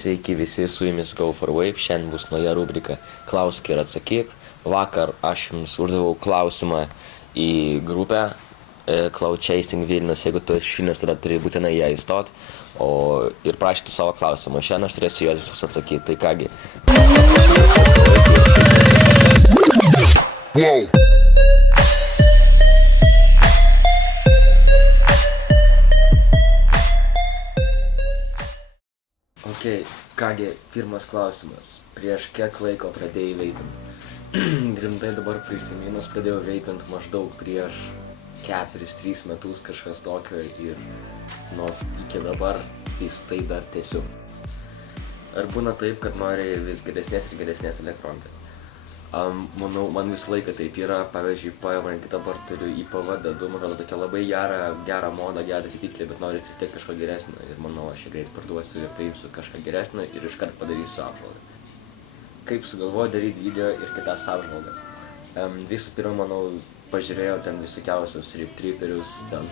Sveiki visi, su jumis Go for Vape, šiandien bus nauja rubrika Klausk ir atsakyk. Vakar aš jums uždaviau klausimą į grupę Cloud Chasing Vilnius, jeigu tu iš Vilnius, tada turi būtinai ją įstot ir prašyti savo klausimą. Šiandien aš turėsiu juos visus atsakyti, tai kągi. Wow. Ok, kągi, pirmas klausimas. Prieš kiek laiko pradėjai veipinti? Rimtai dabar prisiminus, pradėjau veipinti maždaug prieš 4-3 metus kažkas tokio ir iki dabar vis tai dar tęsiu. Ar būna taip, kad nori vis geresnės ir geresnės elektronikos? Manau, man visą laiką taip yra, pavyzdžiui, paėmant dabar turiu IPV dedu, man atrodo tokia labai gerą modą, gerą atitiklį, bet noriu vis tiek kažko geresnio ir manau, aš greit parduosiu ir paimsiu kažką geresnio ir iškart padarysiu apžvalgą. Kaip sugalvoju daryti video ir kitas apžvalgas? Visų pirma, manau, pažiūrėjau ten visokiausius riptripperius, ten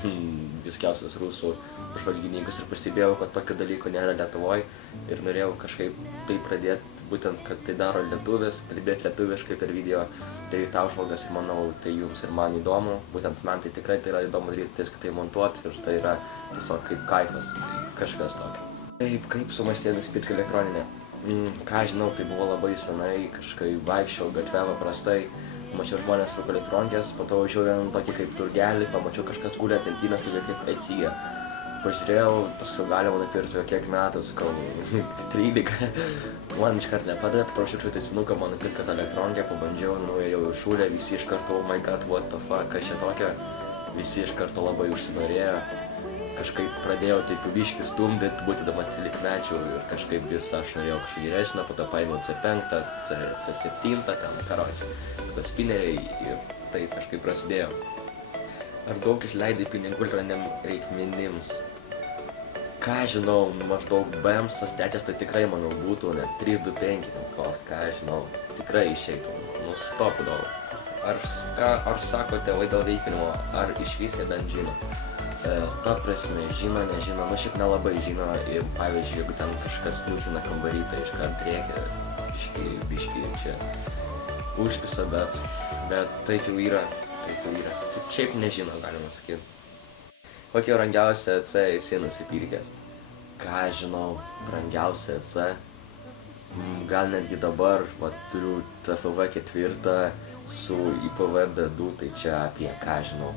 visokiausius rusų apžvalgininkus ir pastebėjau, kad tokio dalyko nėra Lietuvoj ir norėjau kažkaip tai pradėti, būtent, kad tai daro lietuvis, kalbėti lietuviškai per video, daryti apžvalgas ir manau, tai jums ir man įdomu, būtent man tai tikrai tai yra įdomu daryti, tiesiog tai montuoti ir tai yra tiesiog kaip kaifas, tai kažkas tokio. Kaip sumastė nusipirkti elektroninę? Ką žinau, tai buvo labai senai, kažkaip vaikščiau gatve paprastai, mačiau žmonės rūko elektronikės, po to važiuoju vieną tokį kaip turgelį, pamačiau kažkas gulė ant lentynos, tokia kaip Ecija. Pažiūrėjau, paskui galima nupirkti kiek metų, sakau, 13. Man iškart nepadėjo, paprašiau teisinuką, man nupirkti tą elektronikę, pabandžiau, nuėjau į šūlę, visi iš karto, oh my god, what the fuck, kas čia tokio, visi iš karto labai užsinorėjo, kažkaip pradėjau taip biškį stumdyti, būtidamas 13 mečių ir kažkaip vis aš norėjau kažką geresnio, po to paėmiau C5, C7, ten karočią, po to spineriai ir tai kažkaip prasidėjo. Ar daug išleidai pinigų reikmenims? Ką žinau, maždaug BEMSas trečias tai tikrai, manau, būtų net 325, koks, ką žinau, tikrai išeitų, stopų daug. Ar sako tėvai dėl veipinimo, ar išvis jie bent žino? Ta prasme, žino, nežino, šiaip nelabai žino ir pavyzdžiui, jeigu ten kažkas nuhina kambarį, tai iškart rėkia, biški čia užpisa, bet taip jau yra. Šiaip nežino, galima sakyti. Kokia brangiausia EC esi nusipirkęs? Ką žinau, brangiausia EC? Gal netgi dabar, turiu TFV 4 su IPV dedu, tai čia apie, ką žinau,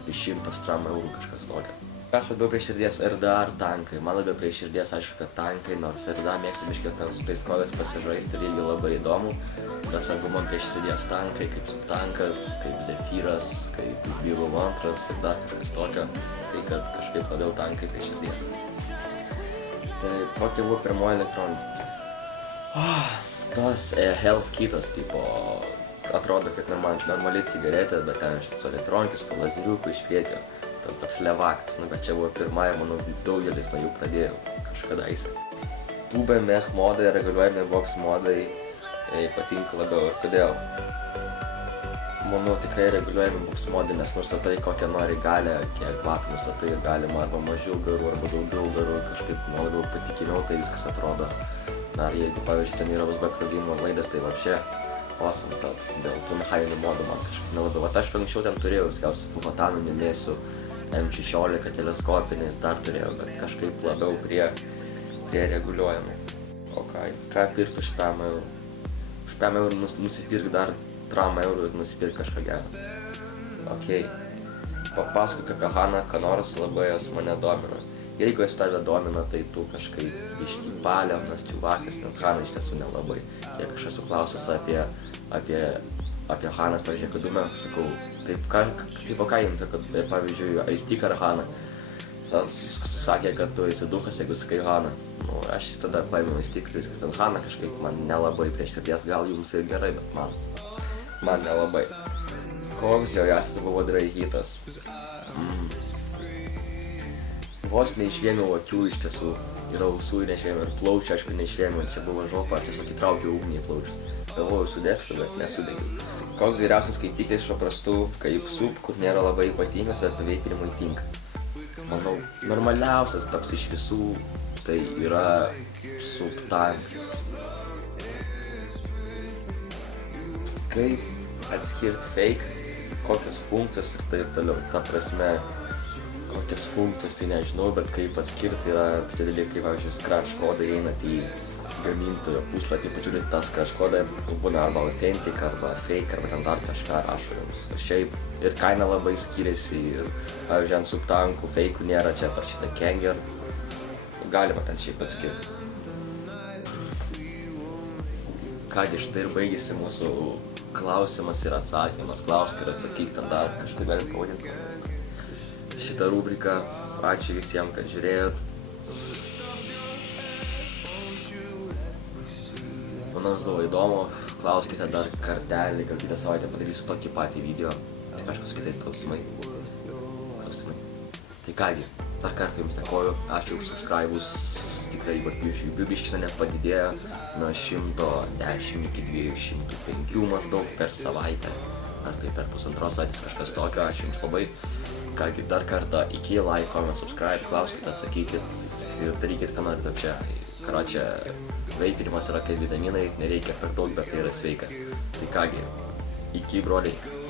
apie 100 stram eurų kažkas tokio. Kas labiau prie širdies, RDA ar tankai? Man labiau prie širdies, aišku, kad tankai, nors RDA mėgstu biškį ten su tais kodais pasižaisti ir irgi labai įdomu. Bet labiau man prie širdies tankai, kaip Subtankas, kaip Zephyras, kaip Bilo Mantras ir dar kažkas tokio. Tai kad kažkaip labiau tankai prie širdies. Tai kokia buvo pirmoji elektronika? Tas Health Kitas, tipo, atrodo, kad normaliai cigaretė, bet ten iš elektronikės, to lazeriukų iš priekio. Tam toks levakas, bet čia buvo pirma ir manau daugelis nuo jų pradėjau kažkadaise. Tube mech modai, reguliuojami box modai patinka labiau ir kodėl? Manau tikrai reguliuojami box modai, nes nustatai kokią nori galią, kiek vatų nustatai ir galima arba mažiau garų, arba daugiau garų, kažkaip labiau patikimiau tai viskas atrodo. Dar jeigu pavyzdžiui ten yra USB krovimo laidas, tai vapšė awesome, tad dėl tų mechaninių modų man kažkaip nelabai. Aš anksčiau ten turėjau viskiausių Fufotanų, Mimėsų, M16 teleskopiniais dar turėjau, bet kažkaip labiau prie reguliuojamų. O ką pirkti už 5 eurų? Už 5 eurų nusipirk dar 3 eurų ir nusipirk kažką gerą. Ok, papasakok apie Haną, ką nors labai jos mane domina. Jeigu jis tave domina, tai tu kažkaip biškį paliaunas čiuvakas, nes Haną iš tiesų nelabai. Kiek aš esu klausęs apie Hanas, pavyzdžiui, Kadumę, sakau, taip ką imti, kad pavyzdžiui, Aistik ar Haną. Sakė, kad tu esi duchas, jeigu sakai Haną. Aš tada paėmiau Aistik ir viskas, ten Haną kažkaip man nelabai prie širdies, gal jums ir gerai, bet man nelabai. Koks jaujausias buvo Dre hitas? Vos neišvėmiau akių iš tiesų, ir ausų neišvėmiau, ir plaučių, aišku, neišvėmiau, čia buvo žopa, aš tiesiog įtraukiau ugnį į plaučius. Galvojau sudegsiu, bet nesudegiau. Koks geriausias skaitiklis iš paprastų, kaip SUP, kur nėra labai ypatingas, bet beveipinimui tinka? Manau, normaliausias toks iš visų tai yra subtank. Kaip atskirti fake, kokios funkcijos ir taip toliau. Ta prasme, kokios funkcijos tai nežinau, bet kaip atskirti yra tokie dalykai, kaip pavyzdžiui, scratch kodai einat į gamintojo puslapį, pažiūrėt tą scratch kodą, būna arba authentic, arba fake, arba ten dar kažką rašo jums. Šiaip ir kaina labai skiriasi ir, pavyzdžiui, ant subtankų fake'ų nėra čia parašyta Kenger. Galima ten šiaip atskirti. Kągi, štai ir baigėsi mūsų klausimas ir atsakymas. Klausk ir atsakyk, ten dar kažkaip galim pavadinti šitą rubriką. Ačiū visiems, kad žiūrėjot. Manau, jums buvo įdomu. Klauskite dar kartelį, gal kitą savaitę padarysiu tokį patį video. Tik aišku, su kitais klausimai. Tai kągi, dar kartą jums dėkoju. Ačiū už subscribus. Tikrai biškis net padidėjo nuo 110 iki 205 maždaug per savaitę. Ar tai per pusantros savaitės kažkas tokio. Ačiū jums labai. Kągi, dar kartą iki, like, comment, subscribe, klauskite, atsakykit ir darykit, ką norit čia. Karočią, veipinimas yra kaip vitaminai, nereikia per daug, bet tai yra sveika. Tai kągi, iki broliai.